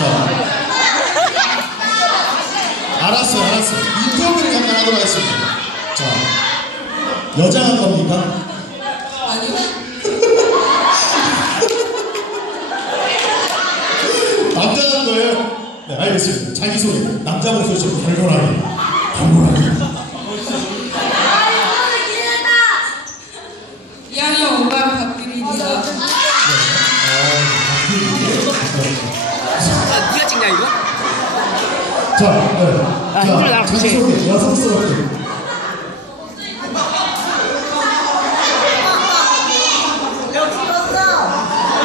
자. 알았어, 알았어. 인터뷰를 잠깐 하도록 하겠습니다. 자. 여장한 겁니까? 남자한 거예요? 네, 알겠습니다. 자기소개. 남자분이 좀 결혼하게. 결혼하게. 2학년 5반 박규리입니다. 아, 네가 찍냐 이거? 자, 네. 아, 힘들어, 나랑 같이. 여성스럽게.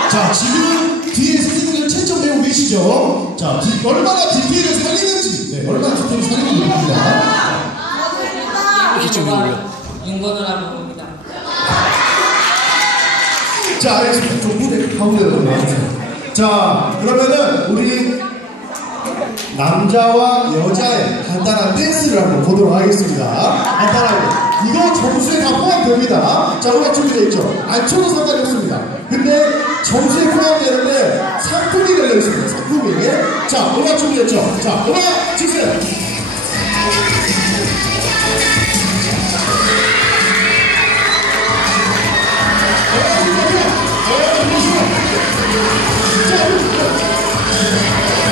자, 지금 뒤에 선생님들 채점 배우고 계시죠? 자, 디- 얼마나 디테일을 살리는지, 네, 얼마나 디테일을 살리는지 모릅니다. 이렇게 좀 올려. 윤건우라고 봅니다. 자, 알겠습니다. 좀 무대, 가운데로 넘어가주세요. 자, 그러면은 우리 남자와 여자의 간단한 댄스를 한번 보도록 하겠습니다. 간단하게. 이거 점수에 다 포함됩니다. 자, 음악 준비되어 있죠? 안 쳐도 상관이 없습니다. 근데 점수에 포함되는데 상품이 걸려있습니다. 상품이. 자, 음악 준비됐죠? 자, 음악 주세요.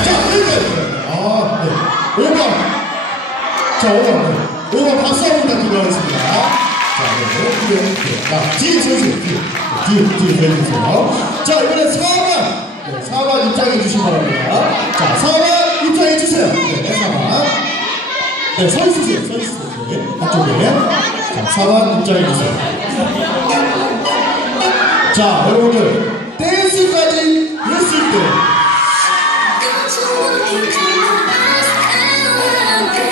자, 이렇게. 5번. 자, 5번. 5번 박수 한번 부탁드리겠습니다. 자, 네. 뒤에, 뒤에. 자, 뒤에 서주세요. 뒤에. 뒤에, 뒤에 내려주세요. 자, 이번엔 4번. 네, 4번 입장해 주시기 바랍니다. 자, 4번 입장해 주세요. 네, 4번. 네, 서 있으세요. 서 있으세요. 네, 한쪽에. 자, 4번 입장해 주세요. 자, 여러분들. 댄스까지 했을 때.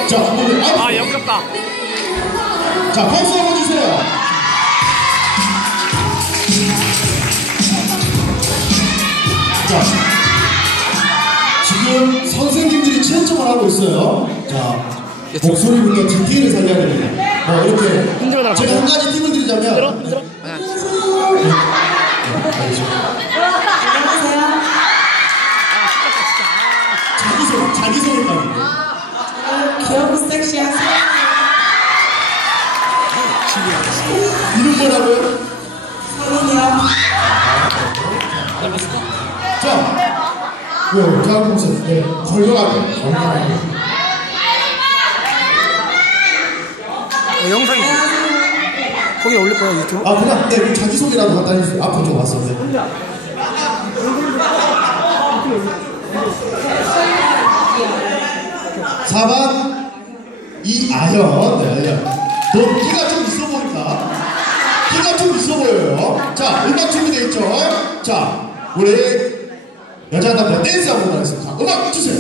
자, 오늘 앞. 아 역겹다. 자, 박수 한번 주세요. 자, 지금 선생님들이 채점을 하고 있어요. 자, 목소리부터 디테일을 살려야 됩니다. 뭐 이렇게 놔라. 제가 한 가지 팁을 드리자면 흔들어 흔들어. 아니, 자기 뭐라고요? 성인이요. 자, 네, 다음 공사, 네, 걸려가게, 걸려가게. 어, 영상이 거기 올릴 거야 유튜브? 아, 그냥, 네, 그 자기 소개라도 간단히 해주세요. 앞으로 좀 왔어. 네. 사번 이아현. 네, 아현. 너 키가 좀 있어 보인다. 키가 좀 있어 보여요. 자, 준비되어 있죠? 자, 우리 여자 남자 댄스 한번 하겠습니다. 자, 음악 주세요.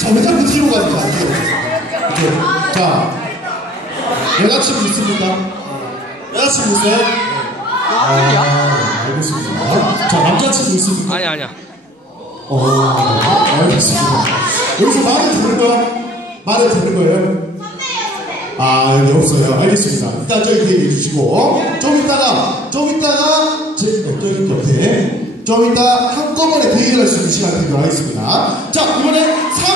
자, 왜 자꾸 뒤로 가니까, 뒤 로. 그죠. 자, 여자친구 있습니까? 여자친구 있어요? 아, 알겠습니다. 자, 남자친구 있습니까? 아니 아니야. 어, 알겠습니다. 여기서 말을 듣는 거야? 말을 듣는 거예요? 아, 여기 없어요. 알겠습니다. 일단 저기 대기해 주시고, 좀 이따가, 좀 이따가, 제, 네, 저기 옆에, 좀 이따 한꺼번에 대기할 수 있는 시간 드리도록 하겠습니다. 자, 이번에